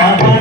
Bye.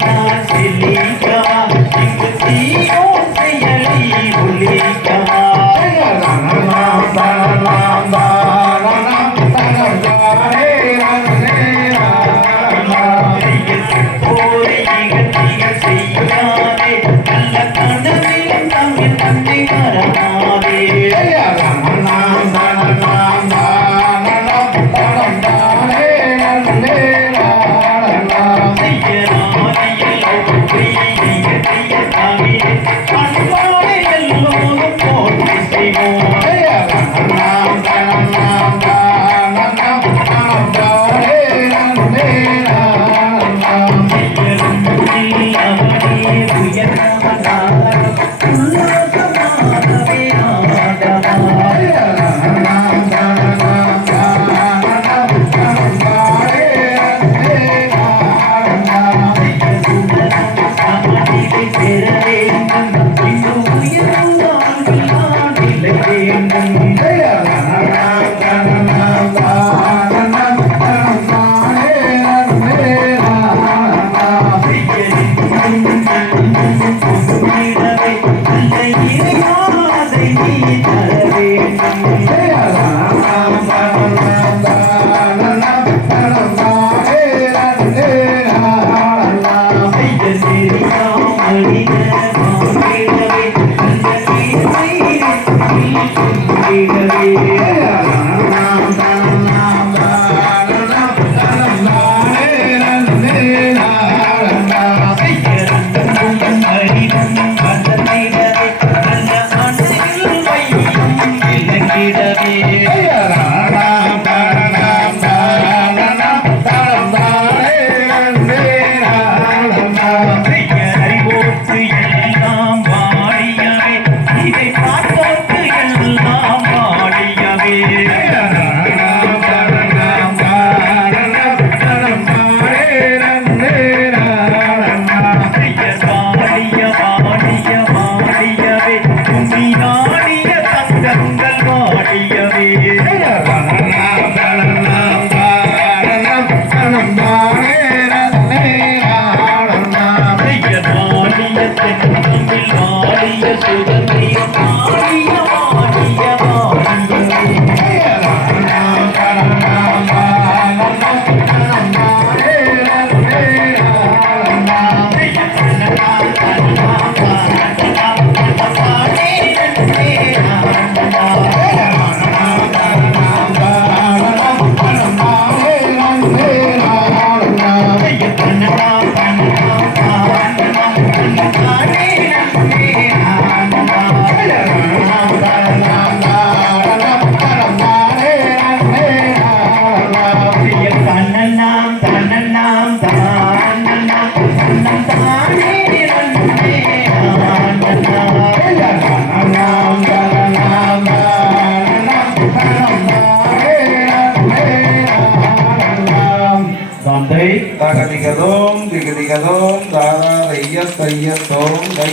தந்தை தகதிகதோம் திகதிகதோம் தாரா தைய தைய தோம் தை